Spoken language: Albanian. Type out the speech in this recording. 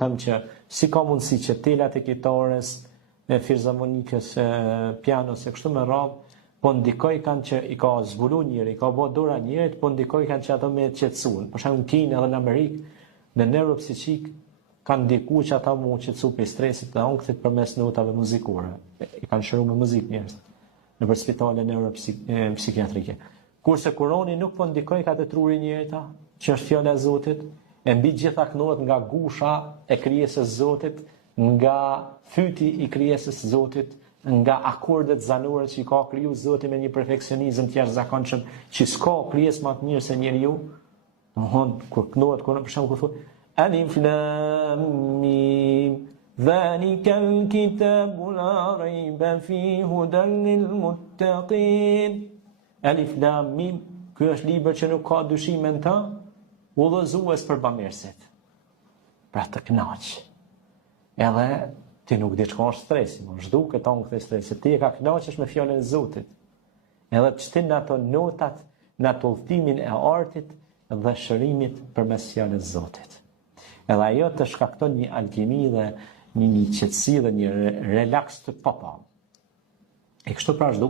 them që si ka mundësi që telat e kitores, filharmonikës, pianos e kështu me radhë, po ndikoj kanë që i ka zbulu njëri, i ka bë dora njërit, po ndikoj kanë që ato me qetësuan. Për shembull në Kinë edhe në Amerikë, në neuropsiqik kanë ndikuar që ata mu qetësu për stresit dhe ankthit përmes notave muzikore. I kanë shëruar me muzikë njerëz nëpër spitale neuropsikiatrike. Kurse Kurani nuk po ndikoj ka të truri njëta, që është fjala e Zotit, e mbi gjitha kënohet nga gusha e krijesës Zotit, nga fyti i krijesës Zotit, nga akordet zanore që i ka kriju Zoti me një perfeksionizëm të jashtëzakonshëm, që s'ka krijesë më të mirë se njeriu. Domthonë kur kënohet, kur për shembull kur thotë Alif Lam Mim Dhalika al-kitabu la rayba fihi hudan lil-muttaqin. Alif Lam Mim, ky është libër që nuk ka dyshime në ta, udhëzues për bamirësit. Pra të kënaq. Edhe ti nuk di çka është stresi, më zhdu këta unë këtë stresi, ti e ka kënaqesh me fjalën e Zotit. Edhe të shtin në ato notat, në ato udhëtimin e artit dhe shërimit përmes fjalës e Zotit. Edhe ajo të shkakton një alkimi dhe një qetësi dhe një relaks të papam. E kështu pra zhdu